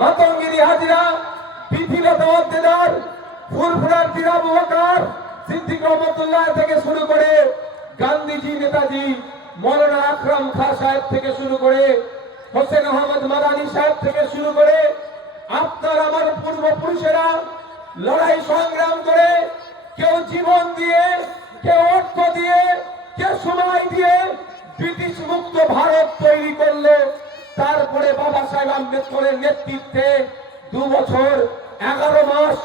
মাতঙ্গিনী হাজরা, পৃথিলতা ওয়াদ্দেদার, ফুরফুরার পীর আবু বকর সিদ্দিক রহমতুল্লাহ থেকে শুরু করে গান্ধীজি, নেতাজি, মৌলানা আকরাম খাঁ সাহেব থেকে শুরু করে হোসেন আহমদ মাদানী সাহেব থেকে শুরু করে আপনার আমার পূর্বপুরুষেরা লড়াই সংগ্রাম করে, কেউ জীবন দিয়ে, কেউ অর্থ দিয়ে, কেউ সময় দিয়ে ব্রিটিশ মুক্ত ভারত তৈরি করলো। তারপরে বাবা সাহেব আম্বেদকরের নেতৃত্বে 2 বছর 11 মাস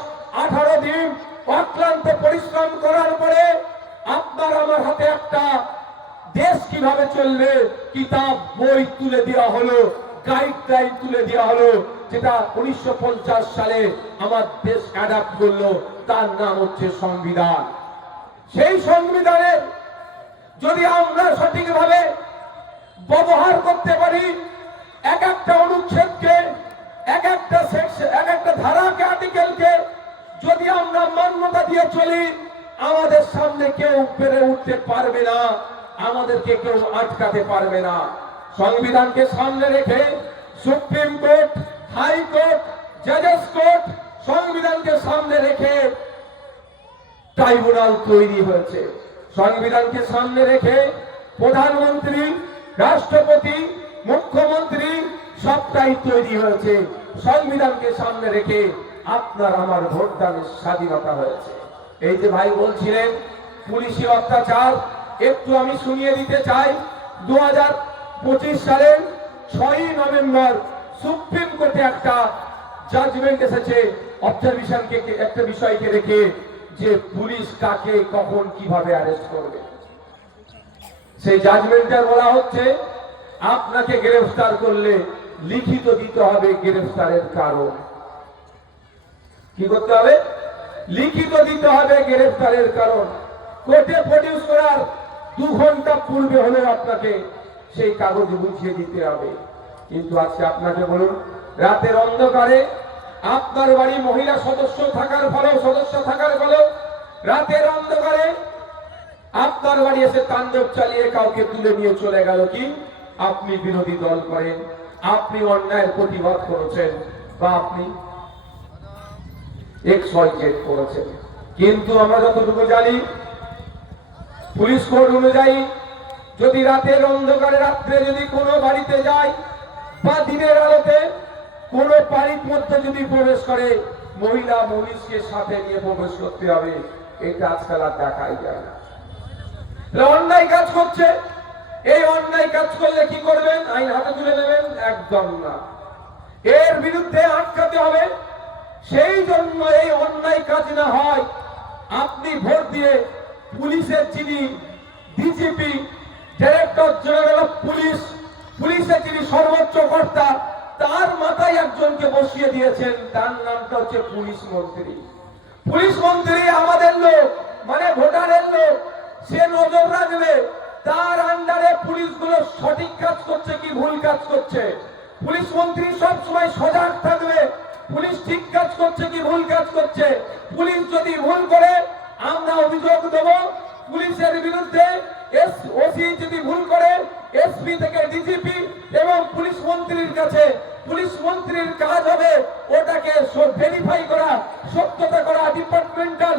18 দিন অক্লান্ত পরিশ্রম করার পরে আপনার আমার হাতে একটা দেশ কিভাবে চলবে কিতাব বই তুলে দেওয়া হলো, গাইডলাইন তুলে দেওয়া হলো, যেটা 1950 সালে আমার দেশ অ্যাডাপ্ট করলো। তার নাম হচ্ছে সংবিধান। সেই সংবিধানের যদি আমরা সঠিকভাবে ব্যবহার করতে পারি, এক একটা অনুচ্ছেদকে, এক একটা সেকশন, এক একটা ধারাকে, আর্টিকেলকে যদি আমরা মান্যতা দিয়ে চলি, আমাদের সামনে কেউ পেরে উঠতে পারবে না, আমাদেরকে কেউ আটকাতে পারবে না। সংবিধানকে সামনে রেখে সুপ্রিম কোর্ট, হাইকোর্ট, জাজেস কোর্ট, সংবিধানকে সামনে রেখে ট্রাইব্যুনাল তৈরি হয়েছে। সংবিধানকে সামনে রেখে প্রধানমন্ত্রী, রাষ্ট্রপতি, মুখ্যমন্ত্রী সবটাই তৈরি হয়েছে। সংবিধানকে সামনে রেখে আপনার আমার ভোটদানের স্বাধীনতা হয়েছে। এই যে ভাই বলছিলেন পুলিশি অত্যাচার, একটু আমি শুনিয়ে দিতে চাই। 2025 সালের 6ই নভেম্বর সুপ্রিম কোর্টে একটা জাজমেন্ট এসেছে অবজারভেশনকে, একটা বিষয়কে রেখে, যে পুলিশ কাকে কখন কিভাবে অ্যারেস্ট করবে। সেই জাজমেন্টে বলা হচ্ছে আপনাকে গ্রেফতার করলে লিখিত দিতে হবে গ্রেফতারের কারণ। কি করতে হবে? লিখিত দিতে হবে গ্রেফতারের কারণ। কোর্টে প্রডিউস করার 2 ঘন্টা পূর্বে হলে আপনাকে সেই কাগজ বুঝিয়ে দিতে হবে। কিন্তু আজকে আপনাকে বলুন, রাতের অন্ধকারে আপনার বাড়ি মহিলা সদস্য থাকার ফলেও রাতের অন্ধকারে আপনার বাড়ি এসে তাণ্ডব চালিয়ে কাউকে তুলে নিয়ে চলে গেল। কি আপনি বিরোধী দল করেন, আপনি অন্যায়ের প্রতিবাদ করেছেন, বা আপনি XYZ করেছেন। কিন্তু আমরা যতটুকু জানি, পুলিশ কোড অনুযায়ী যদি রাতের অন্ধকারে, রাত্রে যদি কোনো বাড়িতে যায় বা দিনের আলোতে কোনো বাড়ির মধ্যে যদি প্রবেশ করে, মহিলা পুলিশকে সাথে নিয়ে প্রবেশ করতে হবে। এটা আজকাল আর দেখাই যায় না। অন্যায় কাজ করছে, এই অন্যায় কাজ করলে কি করবেন? আইন হাতে তুলে নেবেন? একদম না। এর বিরুদ্ধে আটকাতে হবে। সেই জন্য এই অন্যায় কাজ না হয়, আপনি ভোট দিয়ে পুলিশের যিনি DGP, director general of police, পুলিশের যিনি সর্বোচ্চ কর্তা, তার মাথায় একজনকে বসিয়ে দিয়েছেন। তার নামটা হচ্ছে পুলিশ মন্ত্রী। পুলিশ মন্ত্রী আমাদের লোক, মানে ভোটারের লোক। সে নজর রাখবে তার আন্ডারে পুলিশগুলো সঠিক কাজ করছে কি ভুল কাজ করছে। পুলিশ মন্ত্রী সবসময় সজাগ থাকবে, পুলিশ ঠিক কাজ করছে কি ভুল কাজ করছে। পুলিশ যদি ভুল করে, আমরা অভিযোগ দেব পুলিশের বিরুদ্ধে। ওসি যদি ভুল করে, এসপি থেকে ডিজিপি এবং পুলিশ মন্ত্রীর কাছে। পুলিশ মন্ত্রীর কাজ হবে ওটাকে ভেরিফাই করা, সত্যতা করা, ডিপার্টমেন্টাল